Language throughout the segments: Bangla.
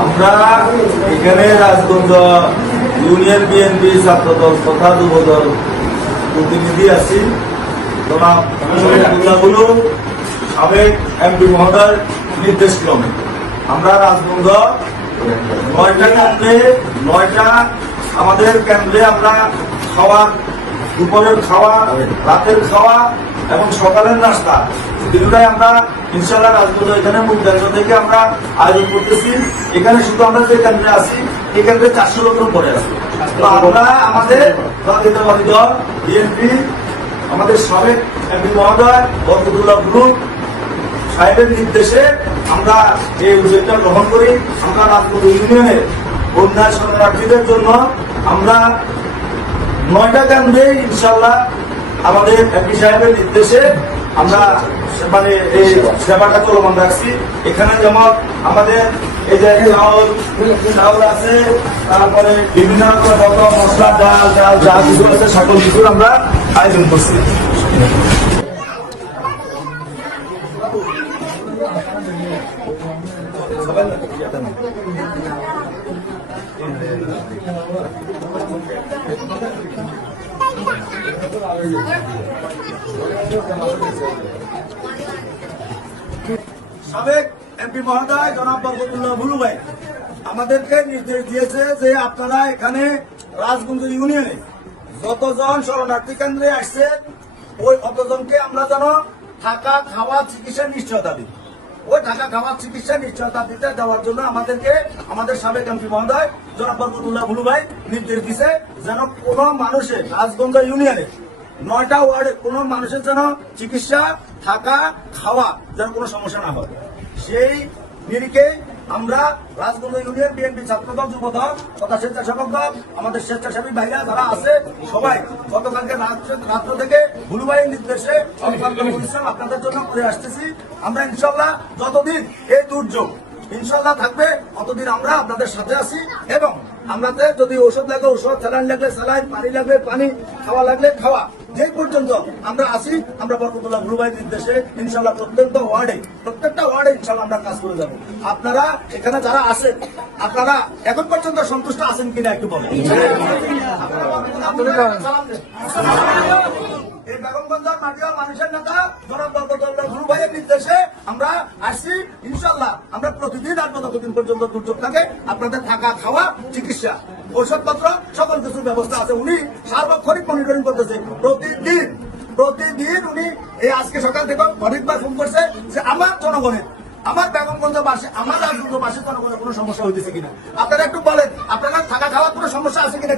আমরা এখানে রাজগঞ্জ ইউনিয়ন বিএনপি ছাত্রদল তথা যুবদল প্রতিনিধি আছি আমরা রাজগঞ্জ নয়টা নয়টা আমাদের কেন্দ্রে আমরা খাওয়া দুপুরের খাওয়া, রাতের খাওয়া এবং সকালের নাস্তা। এগুলাই আমরা ইনশাল্লাহ রাজগঞ্জ এখানে মুক্তাঞ্জ থেকে আমরা আয়োজন করতেছি। এখানে শুধু আমরা যে কেন্দ্রে আছি, এই কেন্দ্রে চারশো লোকের উপরে আছি। আমরা আমাদের দল, বিএনপি আমাদের সাবেক এমপি মহোদয়, বরকতুল্লাহ গ্রুপ সাহেবের নির্দেশে আমরা এই উদ্যোগটা গ্রহণ করি। আমরা রাজপুর ইউনিয়নের বন্যা শরণার্থীদের জন্য আমরা নয়টা কেন্দ্রে ইনশাল্লাহ আমাদের এমপি সাহেবের নির্দেশে আমরা মানে এই সেবাটা চলমান রাখছি। এখানে যেমন আমাদের এই যে চাউল আছে, তারপরে বিভিন্ন রকম মশলা, ডাল ডাল, যা কিছু আছে, সকল কিছুর আমরা আয়োজন করছি সাবেক এমপি মহোদয় জনাব বরকতুল্লাহ ভুলু ভাই, আমাদেরকে নির্দেশ দিয়েছে যে আপনারা এখানে রাজগঞ্জ ইউনিয়নে যতজন শরণার্থী কেন্দ্রে আসছে, ওই অতজনকে আমরা যেন থাকা খাওয়া চিকিৎসার নিশ্চয়তা দিই। ওই থাকা খাওয়ার চিকিৎসা নিশ্চয়তা দিতে দেওয়ার জন্য আমাদেরকে আমাদের সাবেক এমপি মহোদয়, জনাব বরকতুল্লাহ ভুলু ভাই নির্দেশ দিছে যেন কোনো মানুষের রাজগঞ্জ ইউনিয়নে নয়টা ওয়ার্ডে কোনো মানুষের যেন চিকিৎসা, থাকা, খাওয়া যেন কোনো সমস্যা না হয়। সেই নিরিখে আমরা রাজগঞ্জ ইউনিয়ন, বিএনপি, ছাত্রদল, যুবদল তথা স্বেচ্ছাসেবক দল, আমাদের স্বেচ্ছাসেবী ভাইরা যারা আছে, সবাই গতকালকে রাত্রে- থেকে ভুলুবাইয়ের নির্দেশে আপনাদের জন্য করে আসতেছি। আমরা ইনশাল্লাহ যতদিন এই দুর্যোগ ইনশাল্লাহ থাকবে অতদিন আমরা আপনাদের সাথে আছি এবং আমাদের যদি ওষুধ লাগে ওষুধ স্যালাইন লাগলে স্যালাইন পানি লাগবে পানি খাওয়া লাগলে খাওয়া। যে পর্যন্ত আমরা আসি আমরা বরকতুল্লাহ গুরুবাই নির্দেশে ইনশাল্লাহ প্রত্যেকটা ওয়ার্ডে প্রত্যেকটা ওয়ার্ডে ইনশাল্লাহ আমরা কাজ করে যাব। আপনারা এখানে যারা আছেন আপনারা এখন পর্যন্ত সন্তুষ্ট আছেন কিনা একটু বলেন। এই বেগমগঞ্জের মাটিয়া মানুষের নেতা জনাব ভাইয়ের নির্দেশে আমরা আসছি ইনশাল্লাহ আমরা প্রতিদিন আসব ততদিন পর্যন্ত দুর্যোগ থাকে, আপনাদের থাকা খাওয়া, চিকিৎসা, ঔষধপত্র, সকল কিছুর ব্যবস্থা আছে। উনি সার্বক্ষণিক মনিটরিং করতেছে। প্রতিদিন প্রতিদিন উনি এই আজকে সকাল থেকে অনেকবার ফোন করছে যে আমার জনগণের, আমার বেগমগঞ্জ বাসে, আমার রাজগঞ্জ বাসে জনগণের কোনো সমস্যা হইতেছে কিনা? আপনারা একটু বলেন আপনারা থাকা খাওয়ার কোনো সমস্যা আছে কিনা?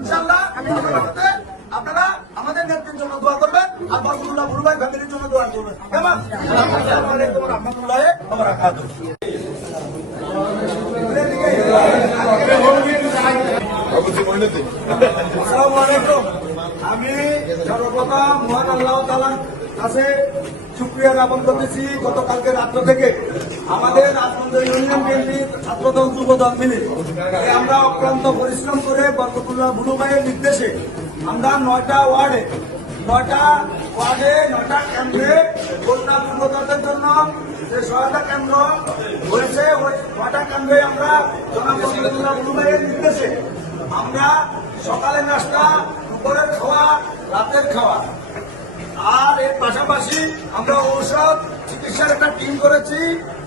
ইনশাল্লাহ আপনারা আমাদের নেত্রীর জন্য দোয়া আমি সর্বপ্রথম মহান আল্লাহ তালার কাছে শুক্রিয়া জ্ঞাপন করতেছি গতকালকে রাত্র থেকে আমাদের রাজবন্ধ ইউনিয়ন বিএনপি ছাত্রদল যুবদল মিলে আমরা অক্লান্ত পরিশ্রম করে বরকতুল্লাহ বুলু ভাইয়ের নির্দেশে আমরা নয়টা ওয়ার্ডে নয়টা ওয়ার্ডে, নয়টা কেন্দ্রে বন্যা দুর্গতদের জন্য যে সহায়তা কেন্দ্র হয়েছে, ওই নয়টা কেন্দ্রে আমরা জনাব বরকতুল্লাহ নির্দেশে আমরা সকালের নাস্তা, দুপুরের খাওয়া, রাতের খাওয়া। আর এর পাশাপাশি আমরা ঔষধ, চিকিৎসার একটা টিম করেছি।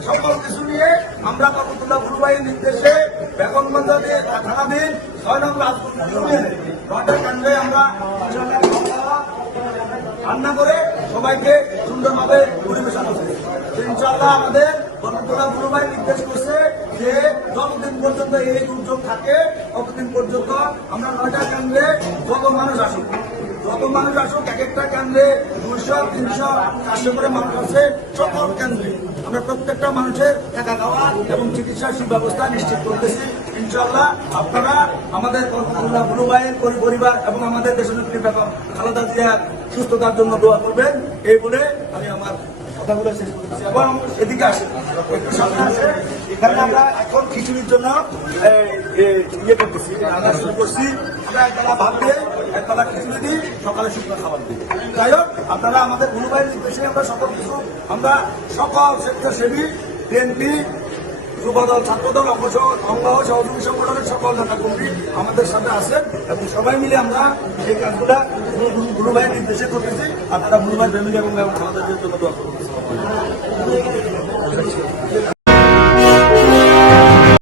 সকল কিছু নিয়ে আমরা বরকতুল্লাহ গুরুবাইয়ের নির্দেশে বেগমগঞ্জ থানাধীন ছয় নং রাজপুর কেন্দ্রে আমরা রান্না করে সবাই সবাইকে সুন্দরভাবে পরিবেশন করতে তো ইনশাআল্লাহ আমাদের বরকতলা গুরুভাই নির্দেশ করছে যে যতদিন পর্যন্ত এই দুর্যোগ থাকে, ততদিন পর্যন্ত আমরা নয়টা কেন্দ্রে যত মানুষ আসুক, যত মানুষ আসুক, এক একটা কেন্দ্রে দুইশো, তিনশো, চারশো করে মানুষ আছে সকল কেন্দ্রে। আমরা প্রত্যেকটা মানুষের থাকা খাওয়া এবং চিকিৎসার সুব্যবস্থা নিশ্চিত করতেছি। ইনশাল্লাহ আপনারা আমাদের কর্মকর্তা গুরু ভাইয়ের পরিবার এবং আমাদের দেশনেত্রী বেগম খালেদা জিয়ার সুস্থতার জন্য দোয়া করবেন। এই বলে আমি আমার কথাগুলো শেষ করতেছি। এবং এদিকে আসেন। একটু সামনে এখানে আমরা এখন খিচুড়ির জন্য ইয়ে করতেছি, রান্না শুরু করছি। আমরা একবেলা ভাত দিয়ে একবেলা খিচুড়ি দিই সকালে শুকনো খাবার দিই যাই হোক, আপনারা আমাদের গুরু ভাইয়ের নির্দেশে আমরা সকল কিছু, আমরা সকল স্বেচ্ছাসেবী, বিএনপি যুবদল, ছাত্রদল অঙ্গ সহ- অঙ্গ সহযোগী সংগঠনের সকল নেতা কর্মী আমাদের সাথে আছেন এবং সবাই মিলে আমরা এই কাজগুলা গুরু- ভাই নির্দেশে করতেছি আপনারা গুরু ভাই, ফ্যামিলি এবং আমাদের জন্য দোয়া করতেছি